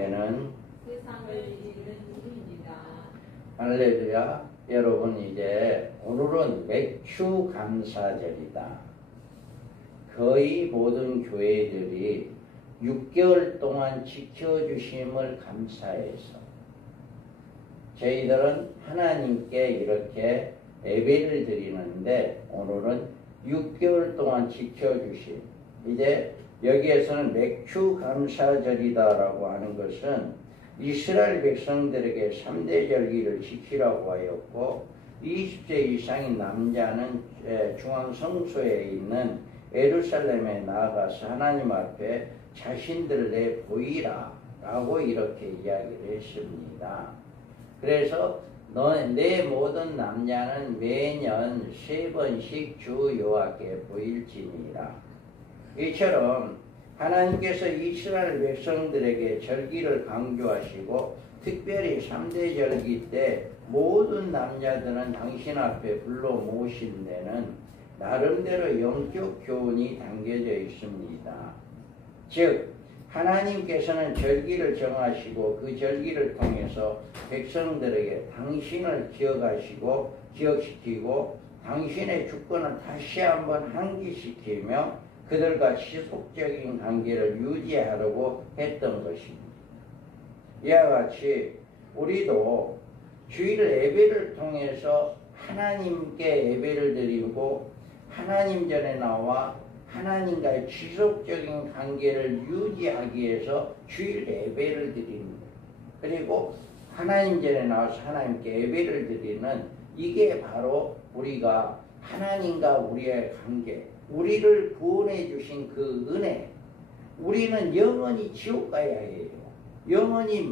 예배는 세상을 이루는 일입니다. 할렐루야. 여러분, 이제 오늘은 맥주 감사절이다. 거의 모든 교회들이 6개월 동안 지켜주심을 감사해서 저희들은 하나님께 이렇게 예배를 드리는데, 오늘은 6개월 동안 지켜주심, 이제 여기에서는 맥주 감사절이다라고 하는 것은 이스라엘 백성들에게 3대 절기를 지키라고 하였고, 20세 이상인 남자는 중앙 성소에 있는 예루살렘에 나아가서 하나님 앞에 자신들을 내보이라 라고 이렇게 이야기를 했습니다. 그래서 내 모든 남자는 매년 3번씩 주 여호와께 보일지니라. 이처럼 하나님께서 이스라엘 백성들에게 절기를 강조하시고, 특별히 3대 절기 때 모든 남자들은 당신 앞에 불러 모신 데는 나름대로 영적 교훈이 담겨져 있습니다. 즉, 하나님께서는 절기를 정하시고 그 절기를 통해서 백성들에게 당신을 기억하시고 기억시키고 당신의 주권을 다시 한번 상기시키며 그들과 지속적인 관계를 유지하려고 했던 것입니다. 이와 같이 우리도 주일 예배를 통해서 하나님께 예배를 드리고 하나님 전에 나와 하나님과의 지속적인 관계를 유지하기 위해서 주일 예배를 드립니다. 그리고 하나님 전에 나와서 하나님께 예배를 드리는, 이게 바로 우리가 하나님과 우리의 관계, 우리를 구원해 주신 그 은혜, 우리는 영원히 지옥 가야 해요. 영원히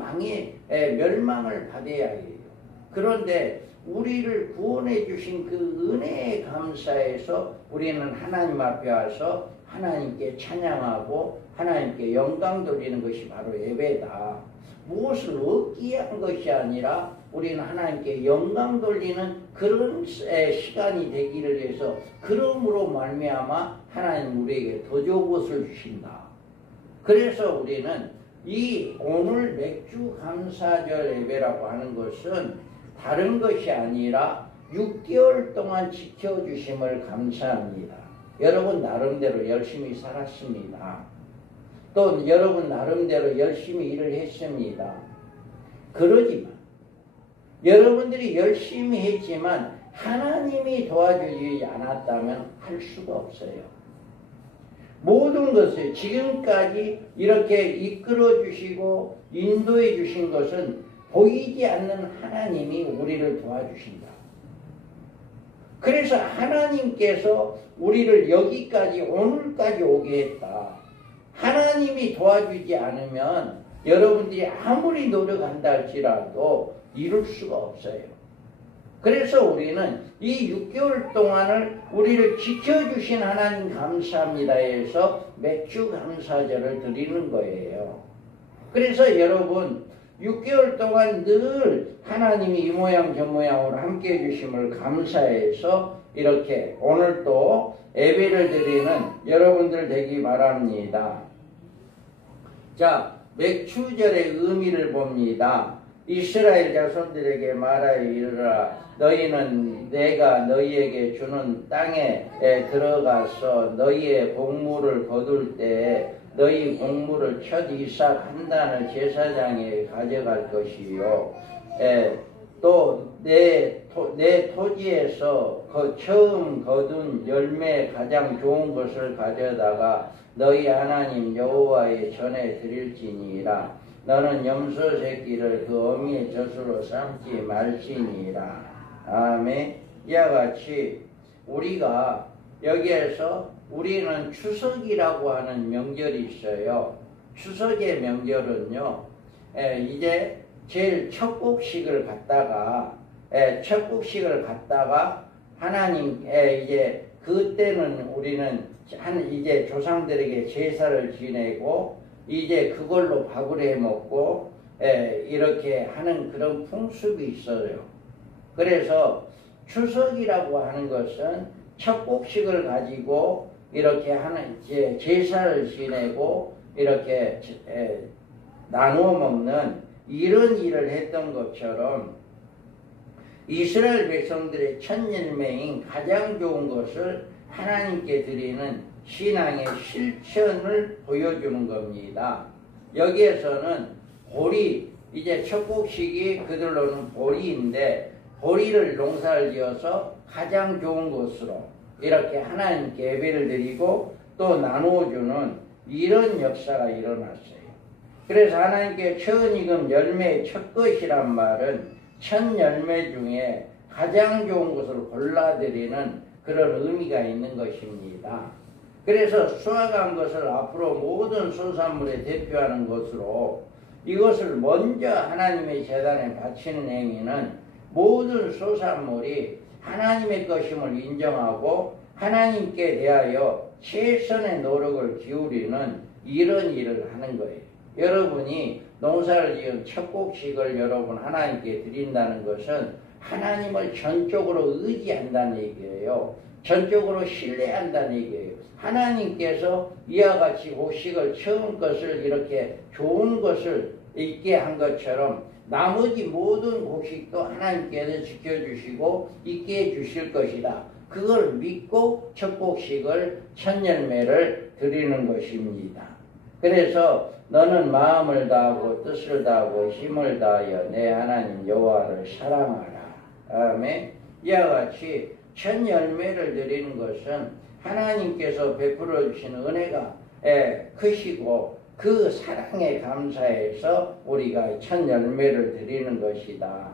멸망을 받아야 해요. 그런데 우리를 구원해 주신 그 은혜에 감사해서 우리는 하나님 앞에 와서 하나님께 찬양하고 하나님께 영광 돌리는 것이 바로 예배다. 무엇을 얻기 위한 것이 아니라 우리는 하나님께 영광 돌리는 그런 시간이 되기를 위해서, 그러므로 말미암아 하나님 우리에게 더 좋은 것을 주신다. 그래서 우리는 이 오늘 맥주 감사절 예배라고 하는 것은 다른 것이 아니라 6개월 동안 지켜주심을 감사합니다. 여러분 나름대로 열심히 살았습니다. 또 여러분 나름대로 열심히 일을 했습니다. 그러지만 여러분들이 열심히 했지만 하나님이 도와주지 않았다면 할 수가 없어요. 모든 것을 지금까지 이렇게 이끌어 주시고 인도해 주신 것은 보이지 않는 하나님이 우리를 도와주신다. 그래서 하나님께서 우리를 여기까지 오늘까지 오게 했다. 하나님이 도와주지 않으면 여러분들이 아무리 노력한다 할지라도 이룰 수가 없어요. 그래서 우리는 이 6개월 동안을 우리를 지켜주신 하나님 감사합니다 해서 맥주 감사절을 드리는 거예요. 그래서 여러분 6개월 동안 늘 하나님이 이 모양 저 모양으로 함께 해주심을 감사해서 이렇게 오늘 또 예배를 드리는 여러분들 되기 바랍니다. 자, 맥주절의 의미를 봅니다. 이스라엘 자손들에게 말하여 이르라. 너희는 내가 너희에게 주는 땅에 들어가서 너희의 곡물을 거둘 때에 너희 곡물을 첫 이삭 한 단을 제사장에 가져갈 것이요. 또 내 토지에서 처음 거둔 열매 가장 좋은 것을 가져다가 너희 하나님 여호와의 전에 드릴지니라. 너는 염소 새끼를 그 어미의 젖으로 삼지 말지니라. 아멘. 이와 같이 우리가 여기에서 우리는 추석이라고 하는 명절이 있어요. 추석의 명절은요, 이제 제일 첫 곡식을 갖다가 하나님, 이제 그때는 우리는 이제 조상들에게 제사를 지내고 이제 그걸로 밥을 해 먹고 이렇게 하는 그런 풍습이 있어요. 그래서 추석이라고 하는 것은 첫 곡식을 가지고 이렇게 하는 제사를 지내고 이렇게 나누어 먹는 이런 일을 했던 것처럼 이스라엘 백성들의 첫 열매인 가장 좋은 것을 하나님께 드리는 신앙의 실천을 보여주는 겁니다. 여기에서는 보리, 이제 첫 곡식이 그들로는 보리인데 보리를 농사를 지어서 가장 좋은 것으로 이렇게 하나님께 예배를 드리고 또 나누어주는 이런 역사가 일어났어요. 그래서 하나님께 처음 익은 열매의 첫 것이란 말은 첫 열매 중에 가장 좋은 것을 골라드리는 그런 의미가 있는 것입니다. 그래서 수확한 것을 앞으로 모든 소산물에 대표하는 것으로 이것을 먼저 하나님의 제단에 바치는 행위는 모든 소산물이 하나님의 것임을 인정하고 하나님께 대하여 최선의 노력을 기울이는 이런 일을 하는 거예요. 여러분이 농사를 지은 첫 곡식을 여러분 하나님께 드린다는 것은 하나님을 전적으로 의지한다는 얘기예요. 전적으로 신뢰한다는 얘기예요. 하나님께서 이와 같이 곡식을 처음 것을 이렇게 좋은 것을 있게 한 것처럼 나머지 모든 곡식도 하나님께서 지켜주시고 있게 해주실 것이다. 그걸 믿고 첫 곡식을 첫 열매를 드리는 것입니다. 그래서 너는 마음을 다하고 뜻을 다하고 힘을 다하여 내 하나님 여호와를 사랑하라. 아멘. 이와 같이 첫 열매를 드리는 것은 하나님께서 베풀어 주신 은혜가 크시고 그 사랑에 감사해서 우리가 첫 열매를 드리는 것이다.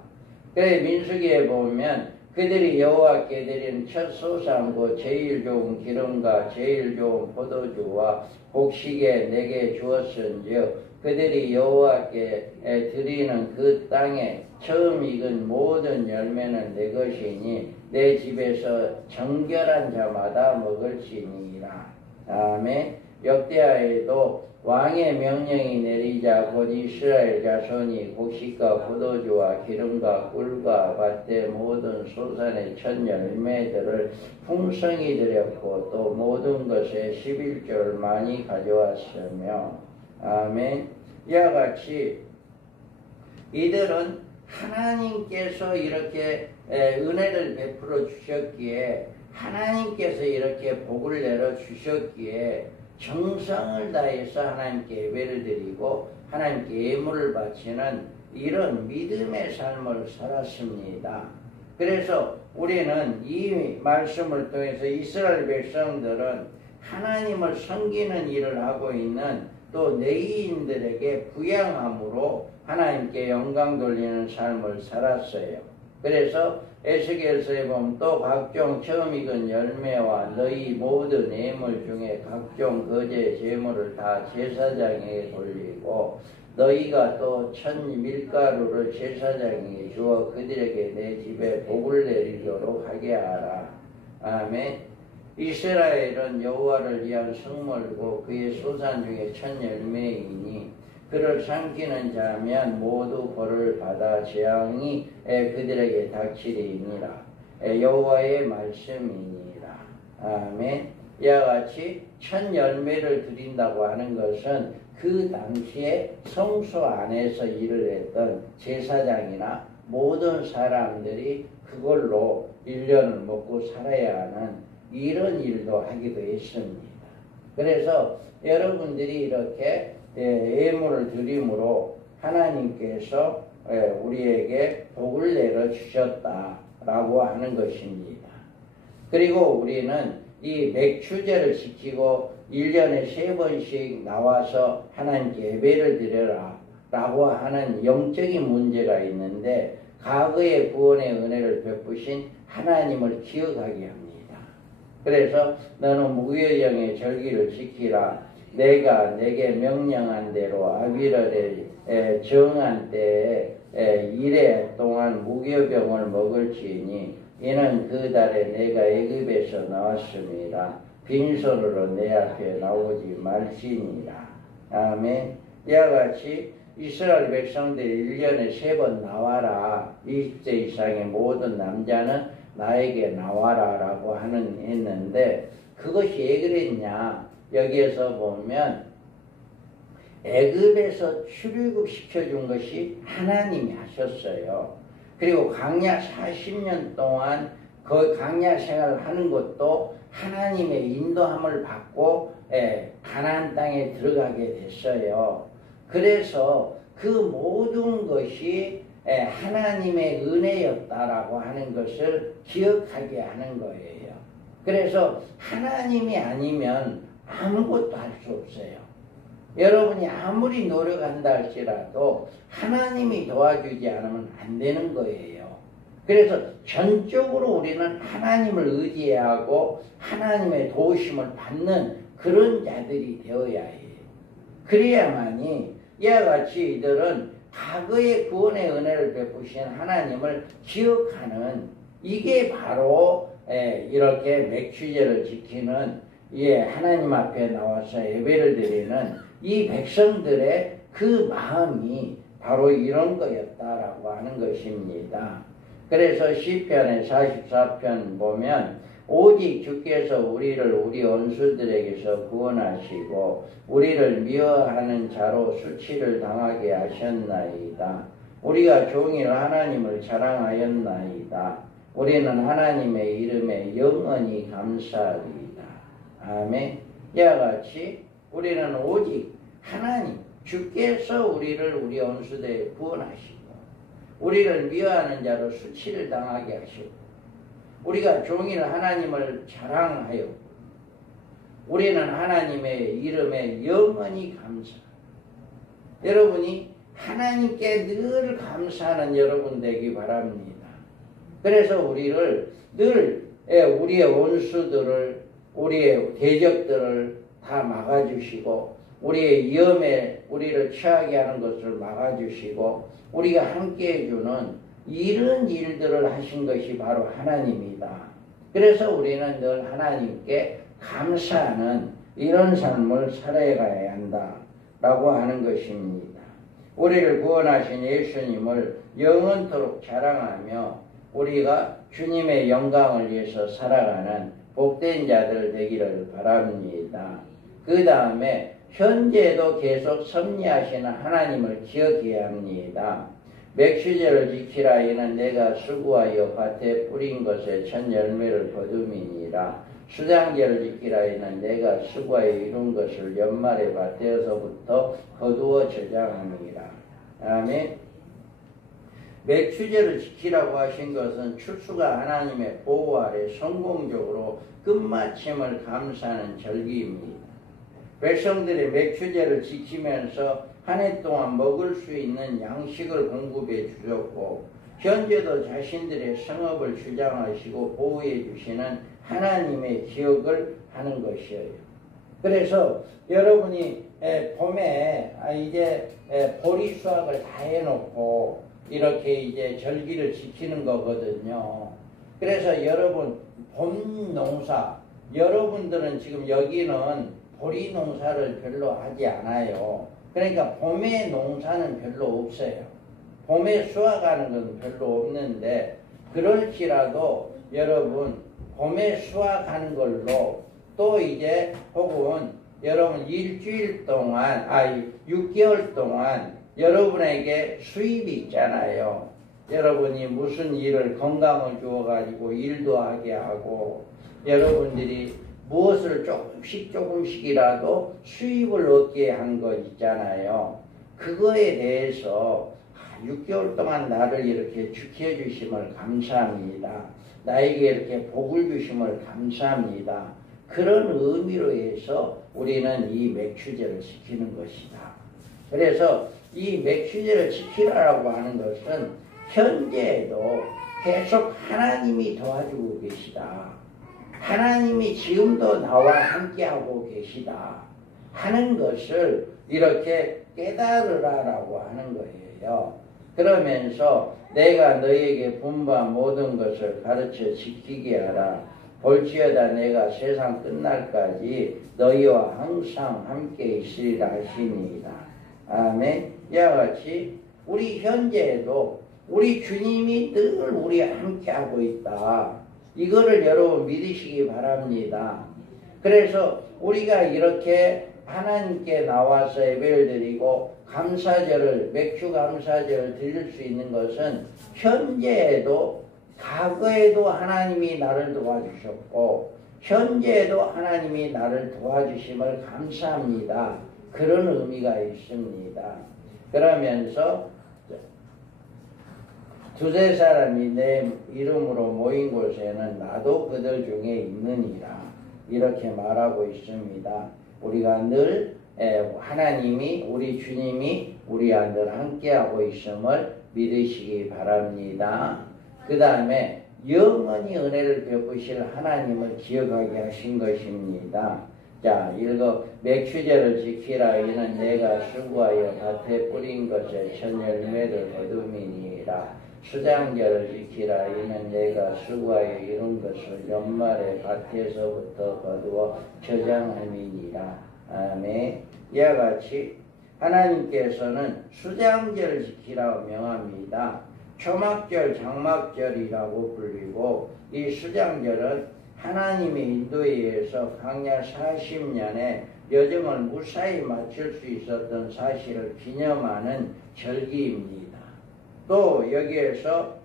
그래 민수기에 보면 그들이 여호와께 드린 첫 소산과 제일 좋은 기름과 제일 좋은 포도주와 곡식에 내게 주었은즉 그들이 여호와께 드리는 그 땅에 처음 익은 모든 열매는 내 것이니 내 집에서 정결한 자마다 먹을지니라. 아멘. 역대하에도 왕의 명령이 내리자 곧 이스라엘 자손이 곡식과 포도주와 기름과 꿀과 밭의 모든 소산의 첫 열매들을 풍성히 드렸고 또 모든 것에 11조를 많이 가져왔으며 아멘. 이와 같이 이들은 하나님께서 이렇게 은혜를 베풀어 주셨기에 하나님께서 이렇게 복을 내려 주셨기에 정성을 다해서 하나님께 예배를 드리고 하나님께 예물을 바치는 이런 믿음의 삶을 살았습니다. 그래서 우리는 이 말씀을 통해서 이스라엘 백성들은 하나님을 섬기는 일을 하고 있는 또 레위인들에게 부양함으로 하나님께 영광 돌리는 삶을 살았어요. 그래서 에스겔서에 보면 또 각종 처음 익은 열매와 너희 모든 예물 중에 각종 거제 제물을 다 제사장에게 돌리고 너희가 또 첫 밀가루를 제사장에게 주어 그들에게 내 집에 복을 내리도록 하게 하라. 아멘. 이스라엘은 여호와를 위한 성물고 그의 소산 중에 첫 열매이니 그를 삼키는 자면 모두 벌을 받아 재앙이 그들에게 닥치리니라. 여호와의 말씀이니라. 아멘. 이와 같이 첫 열매를 드린다고 하는 것은 그 당시에 성소 안에서 일을 했던 제사장이나 모든 사람들이 그걸로 1년을 먹고 살아야 하는 이런 일도 하기도 했습니다. 그래서 여러분들이 이렇게 예물을 드림으로 하나님께서 우리에게 복을 내려 주셨다라고 하는 것입니다. 그리고 우리는 이 맥추제를 지키고 1년에 3번씩 나와서 하나님께 예배를 드려라 라고 하는 영적인 문제가 있는데 과거의 구원의 은혜를 베푸신 하나님을 기억하게 합니다. 그래서 너는 무교병의 절기를 지키라. 내가 내게 명령한 대로 아비랄에 정한 때에 1해 동안 무교병을 먹을지니 이는 그 달에 내가 애굽에서 나왔습니다. 빈손으로 내 앞에 나오지 말지니라. 아멘. 이와 같이 이스라엘 백성들이 1년에 3번 나와라. 20세 이상의 모든 남자는 나에게 나와라 라고 했는데 그것이 왜 그랬냐. 여기에서 보면 애굽에서 출애굽 시켜준 것이 하나님이 하셨어요. 그리고 광야 40년 동안 그 광야 생활을 하는 것도 하나님의 인도함을 받고 가나안 땅에 들어가게 됐어요. 그래서 그 모든 것이 하나님의 은혜였다라고 하는 것을 기억하게 하는 거예요. 그래서 하나님이 아니면 아무것도 할 수 없어요. 여러분이 아무리 노력한다 할지라도 하나님이 도와주지 않으면 안 되는 거예요. 그래서 전적으로 우리는 하나님을 의지하고 하나님의 도우심을 받는 그런 자들이 되어야 해요. 그래야만이 이와 같이 이들은 과거의 구원의 은혜를 베푸신 하나님을 기억하는, 이게 바로 이렇게 맥추제를 지키는 하나님 앞에 나와서 예배를 드리는 이 백성들의 그 마음이 바로 이런 거였다라고 하는 것입니다. 그래서 시편의 44편 보면 오직 주께서 우리를 우리 원수들에게서 구원하시고 우리를 미워하는 자로 수치를 당하게 하셨나이다. 우리가 종일 하나님을 자랑하였나이다. 우리는 하나님의 이름에 영원히 감사하리이다. 아멘. 이와 같이 우리는 오직 하나님, 주께서 우리를 우리 원수들에게 구원하시고 우리를 미워하는 자로 수치를 당하게 하시고 우리가 종일 하나님을 자랑하여 우리는 하나님의 이름에 영원히 감사. 여러분이 하나님께 늘 감사하는 여러분 되기 바랍니다. 그래서 우리를 늘 우리의 원수들을, 우리의 대적들을 다 막아주시고 우리의 위험에 우리를 처하게 하는 것을 막아주시고 우리가 함께 해주는 이런 일들을 하신 것이 바로 하나님이다. 그래서 우리는 늘 하나님께 감사하는 이런 삶을 살아가야 한다 라고 하는 것입니다. 우리를 구원하신 예수님을 영원토록 자랑하며 우리가 주님의 영광을 위해서 살아가는 복된 자들 되기를 바랍니다. 그 다음에 현재도 계속 섭리하시는 하나님을 기억해야 합니다. 맥추제를 지키라. 이는 내가 수고하여 밭에 뿌린 것에 첫 열매를 거둠이니라. 수장제를 지키라. 이는 내가 수고하여 이룬 것을 연말에 밭에서부터 거두어 저장하니라. 아멘. 맥추제를 지키라고 하신 것은 추수가 하나님의 보호 아래 성공적으로 끝마침을 감사하는 절기입니다. 백성들이 맥추제를 지키면서 한 해 동안 먹을 수 있는 양식을 공급해 주셨고 현재도 자신들의 성업을 주장하시고 보호해 주시는 하나님의 기억을 하는 것이에요. 그래서 여러분이 봄에 이제 보리 수확을 다 해놓고 이렇게 이제 절기를 지키는 거거든요. 그래서 여러분 봄 농사, 여러분들은 지금 여기는 보리 농사를 별로 하지 않아요. 그러니까 봄에 농사는 별로 없어요. 봄에 수확하는 건 별로 없는데 그럴지라도 여러분 봄에 수확하는 걸로 또 이제 혹은 여러분 일주일 동안 6개월 동안 여러분에게 수입이 있잖아요. 여러분이 무슨 일을 건강을 주어가지고 일도 하게 하고 여러분들이 무엇을 조금씩이라도 수입을 얻게 한 것 있잖아요. 그거에 대해서 6개월 동안 나를 이렇게 지켜주심을 감사합니다. 나에게 이렇게 복을 주심을 감사합니다. 그런 의미로 해서 우리는 이 맥추제를 지키는 것이다. 그래서 이 맥추제를 지키라고 하는 것은 현재에도 계속 하나님이 도와주고 계시다. 하나님이 지금도 나와 함께하고 계시다 하는 것을 이렇게 깨달으라라고 하는 거예요. 그러면서 내가 너희에게 분부한 모든 것을 가르쳐 지키게 하라. 볼지어다 내가 세상 끝날까지 너희와 항상 함께 있으리라 하시니이다. 아멘. 이와 같이 우리 현재에도 우리 주님이 늘 우리와 함께하고 있다. 이거를 여러분 믿으시기 바랍니다. 그래서 우리가 이렇게 하나님께 나와서 예배를 드리고 감사절을 맥주 감사절을 드릴 수 있는 것은 현재에도 과거에도 하나님이 나를 도와주셨고 현재에도 하나님이 나를 도와주심을 감사합니다. 그런 의미가 있습니다. 그러면서 두세 사람이 내 이름으로 모인 곳에는 나도 그들 중에 있느니라 이렇게 말하고 있습니다. 우리가 늘 하나님이 우리 주님이 우리와 늘 함께하고 있음을 믿으시기 바랍니다. 그 다음에 영원히 은혜를 베푸실 하나님을 기억하게 하신 것입니다. 자, 읽어. 맥추제를 지키라. 이는 내가 수고하여 밭에 뿌린 것에 첫 열매를 거둠이니라. 수장절을 지키라. 이는 내가 수고하여 이룬 것을 연말에 밭에서부터 거두어 저장함이니라. 아멘. 이와 같이 하나님께서는 수장절을 지키라고 명합니다. 초막절, 장막절이라고 불리고 이 수장절은 하나님의 인도에 의해서 광야 40년에 여정을 무사히 마칠 수 있었던 사실을 기념하는 절기입니다. 또 여기에서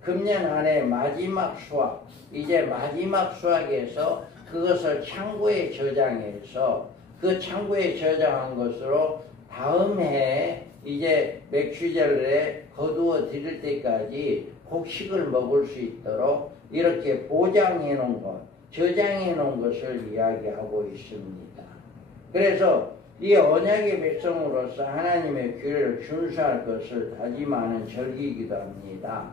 금년 한 해 마지막 수확, 이제 마지막 수확에서 그것을 창고에 저장해서 그 창고에 저장한 것으로 다음 해에 이제 맥추절에 거두어 드릴 때까지 곡식을 먹을 수 있도록 이렇게 보장해 놓은 것, 저장해 놓은 것을 이야기하고 있습니다. 그래서 이 언약의 백성으로서 하나님의 규례를 준수할 것을 다짐하는 절기이기도 합니다.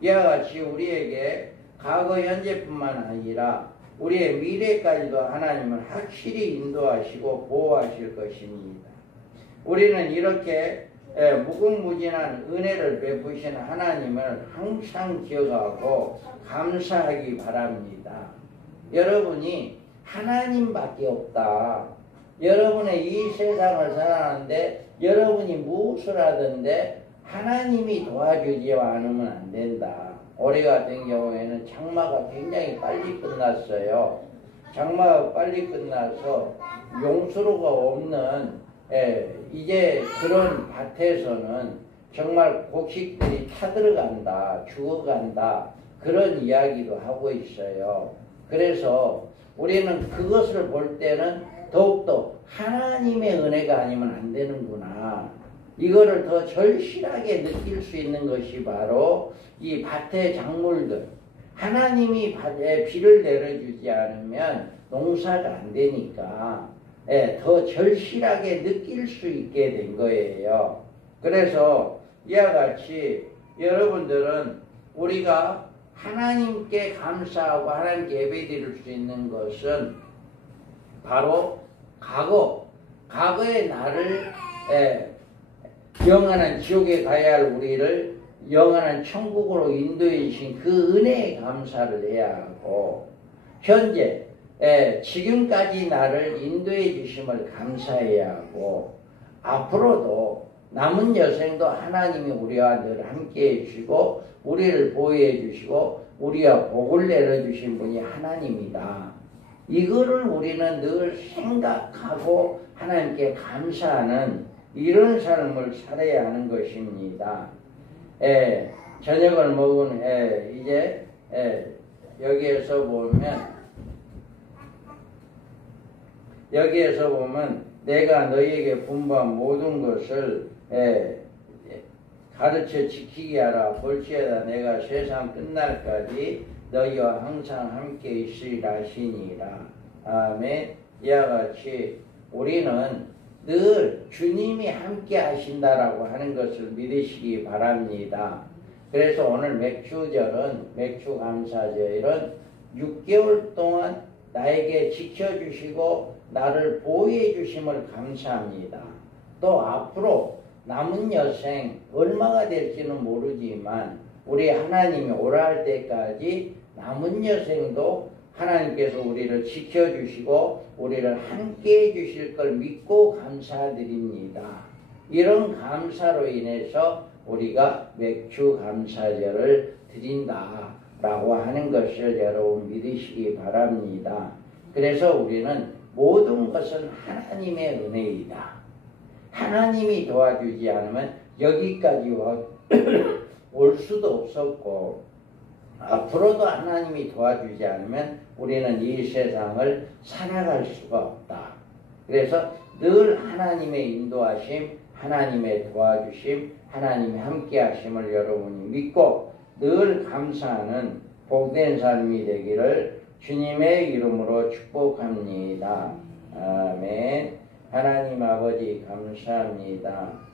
이와 같이 우리에게 과거 현재뿐만 아니라 우리의 미래까지도 하나님은 확실히 인도하시고 보호하실 것입니다. 우리는 이렇게 무궁무진한 은혜를 베푸신 하나님을 항상 기억하고 감사하기 바랍니다. 여러분이 하나님밖에 없다. 여러분의 이 세상을 살아가는데 여러분이 무엇을 하든데 하나님이 도와주지 않으면 안 된다. 올해 같은 경우에는 장마가 굉장히 빨리 끝났어요. 장마가 빨리 끝나서 용수로가 없는 이제 그런 밭에서는 정말 곡식들이 타들어간다, 죽어간다, 그런 이야기도 하고 있어요. 그래서 우리는 그것을 볼 때는 더욱더 하나님의 은혜가 아니면 안 되는구나. 이거를 더 절실하게 느낄 수 있는 것이 바로 이 밭의 작물들. 하나님이 밭에 비를 내려주지 않으면 농사가 안 되니까 더 절실하게 느낄 수 있게 된 거예요. 그래서 이와 같이 여러분들은 우리가 하나님께 감사하고 하나님께 예배드릴 수 있는 것은 바로 과거의 나를 영원한 지옥에 가야 할 우리를 영원한 천국으로 인도해 주신 그 은혜에 감사를 해야 하고 현재 지금까지 나를 인도해 주심을 감사해야 하고 앞으로도 남은 여생도 하나님이 우리와 늘 함께해 주시고 우리를 보호해 주시고 우리와 복을 내려주신 분이 하나님이다. 이거를 우리는 늘 생각하고 하나님께 감사하는 이런 삶을 살아야 하는 것입니다. 저녁을 먹은 이제 여기에서 보면 내가 너희에게 분부한 모든 것을 가르쳐 지키게 하라. 볼지어다 내가 세상 끝날까지 너희와 항상 함께 있으리라 하시니라. 아멘. 이와 같이 우리는 늘 주님이 함께 하신다라고 하는 것을 믿으시기 바랍니다. 그래서 오늘 맥주절은 맥주감사절은 6개월 동안 나에게 지켜주시고 나를 보호해 주심을 감사합니다. 또 앞으로 남은 여생 얼마가 될지는 모르지만 우리 하나님이 오라 할 때까지 남은 여생도 하나님께서 우리를 지켜주시고 우리를 함께해 주실 걸 믿고 감사드립니다. 이런 감사로 인해서 우리가 맥주 감사절을 드린다라고 하는 것을 여러분 믿으시기 바랍니다. 그래서 우리는 모든 것은 하나님의 은혜이다. 하나님이 도와주지 않으면 여기까지 올 수도 없었고 앞으로도 하나님이 도와주지 않으면 우리는 이 세상을 살아갈 수가 없다. 그래서 늘 하나님의 인도하심, 하나님의 도와주심, 하나님의 함께 하심을 여러분이 믿고 늘 감사하는 복된 삶이 되기를 주님의 이름으로 축복합니다. 아멘. 하나님 아버지 감사합니다.